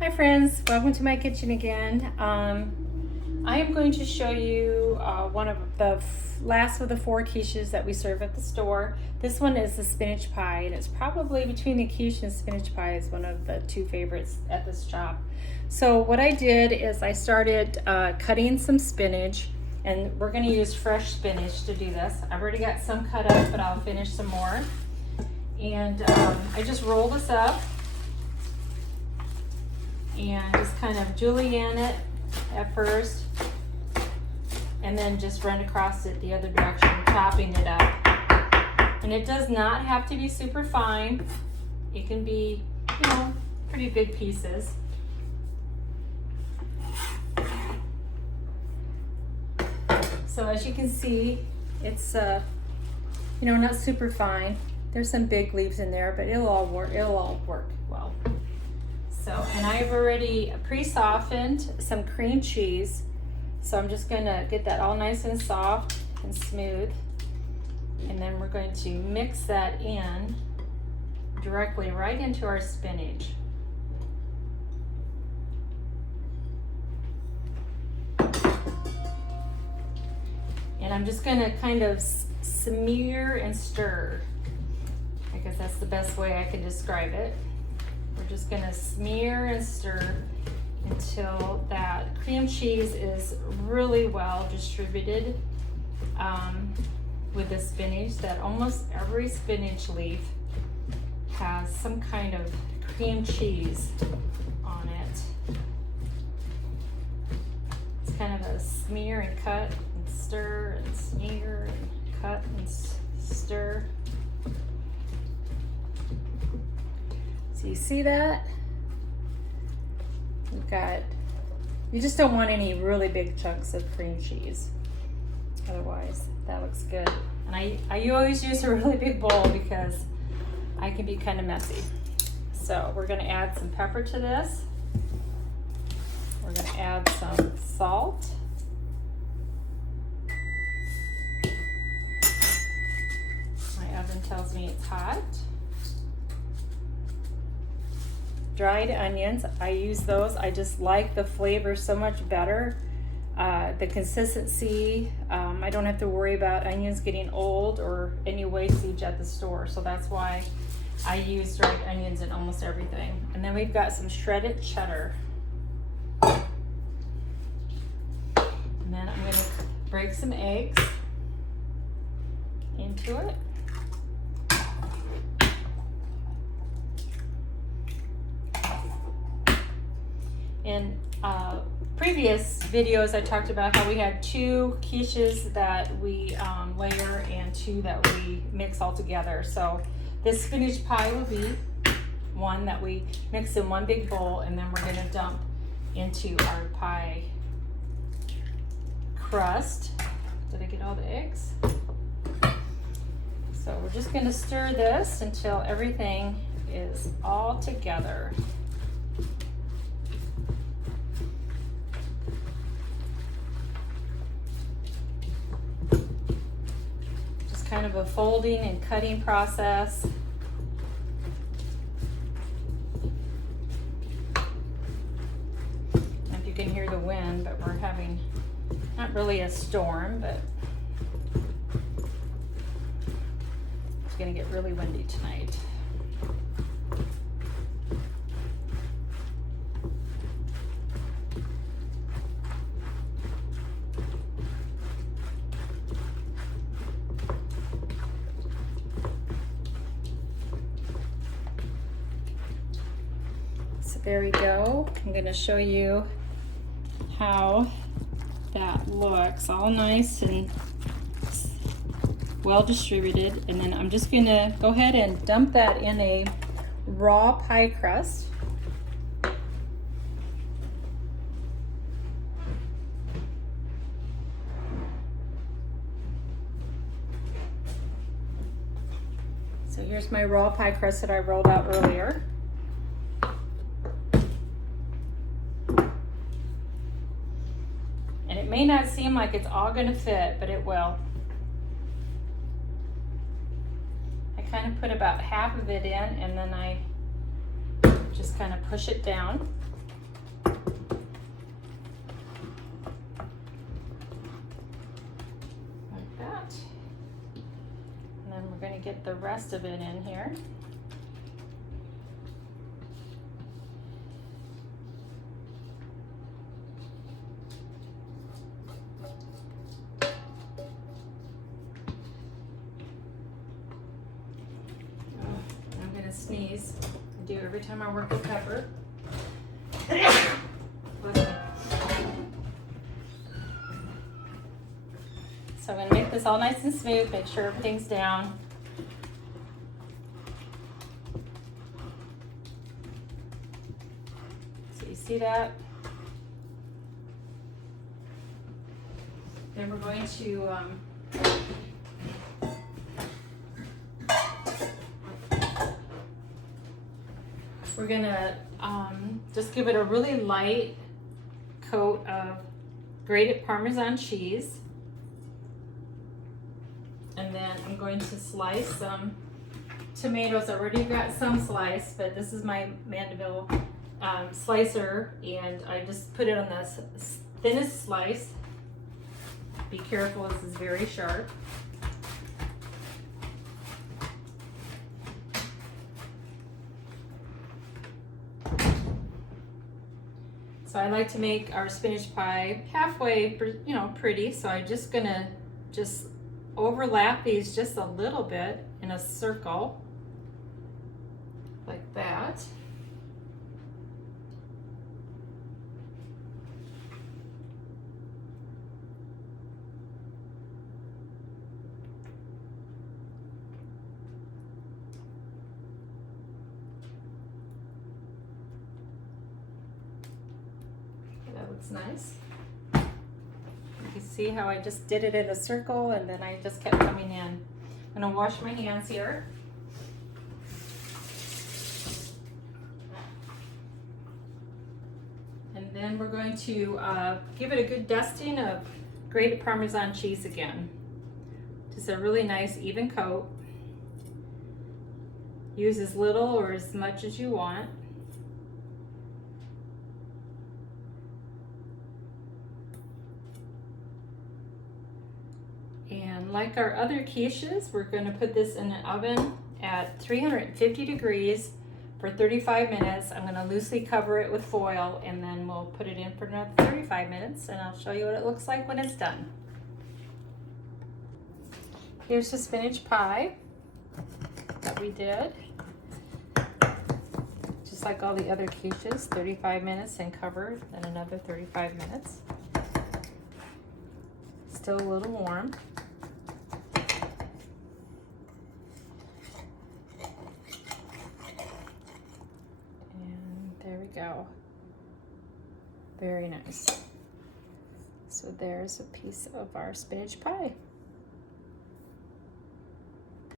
Hi friends, welcome to my kitchen again. I am going to show you one of the last of the 4 quiches that we serve at the store. This one is the spinach pie, and it's probably between the quiche and spinach pie is one of the 2 favorites at this shop. So what I did is I started cutting some spinach, and we're going to use fresh spinach to do this. I've already got some cut up, but I'll finish some more. And I just roll this up and just kind of julienne it at first, and then just run across it the other direction, chopping it up. And it does not have to be super fine. It can be, pretty big pieces. So as you can see, it's not super fine. There's some big leaves in there, but it'll all work well. So, and I've already pre-softened some cream cheese. So I'm just gonna get that all nice and soft and smooth. And then we're going to mix that in directly right into our spinach. And I'm just gonna kind of smear and stir. I guess that's the best way I can describe it. We're just gonna smear and stir until that cream cheese is really well distributed with the spinach, that almost every spinach leaf has some kind of cream cheese on it. It's kind of a smear and cut and stir and smear and cut and stir. So you see that? You just don't want any really big chunks of cream cheese. Otherwise, that looks good. And I always use a really big bowl because I can be kind of messy. So we're gonna add some pepper to this. We're gonna add some salt. My oven tells me it's hot. Dried onions, I use those. I just like the flavor so much better. The consistency, I don't have to worry about onions getting old or any wastage at the store. So that's why I use dried onions in almost everything. And then we've got some shredded cheddar. And then I'm gonna break some eggs into it. In previous videos, I talked about how we had 2 quiches that we layer and 2 that we mix all together. So this spinach pie will be one that we mix in one big bowl, and then we're going to dump into our pie crust. Did I get all the eggs? So we're just going to stir this until everything is all together. Kind of a folding and cutting process. If you can hear the wind, but we're having not really a storm, but it's going to get really windy tonight. There we go. I'm going to show you how that looks, all nice and well distributed. And then I'm just going to go ahead and dump that in a raw pie crust. So here's my raw pie crust that I rolled out earlier. It may not seem like it's all going to fit, but it will. I kind of put about half of it in, and then I just kind of push it down. get the rest of it in here. I'm gonna sneeze. I do every time I work with pepper. So I'm gonna make this all nice and smooth, make sure everything's down. So you see that? Then we're going to just give it a really light coat of grated Parmesan cheese. And then I'm going to slice some tomatoes. I already got some sliced, but this is my Mandeville slicer, and I just put it on the thinnest slice. Be careful, this is very sharp. So I like to make our spinach pie halfway, pretty. So I'm just gonna overlap these just a little bit in a circle, like that. That looks nice. You see how I just did it in a circle and then I just kept coming in. I'm gonna wash my hands here. And then we're going to give it a good dusting of grated Parmesan cheese again. Just a really nice even coat. Use as little or as much as you want. And like our other quiches, we're going to put this in the oven at 350 degrees for 35 minutes. I'm going to loosely cover it with foil, and then we'll put it in for another 35 minutes, and I'll show you what it looks like when it's done. Here's the spinach pie that we did. Just like all the other quiches, 35 minutes and covered, then another 35 minutes. Still a little warm. And there we go. Very nice. So there's a piece of our spinach pie.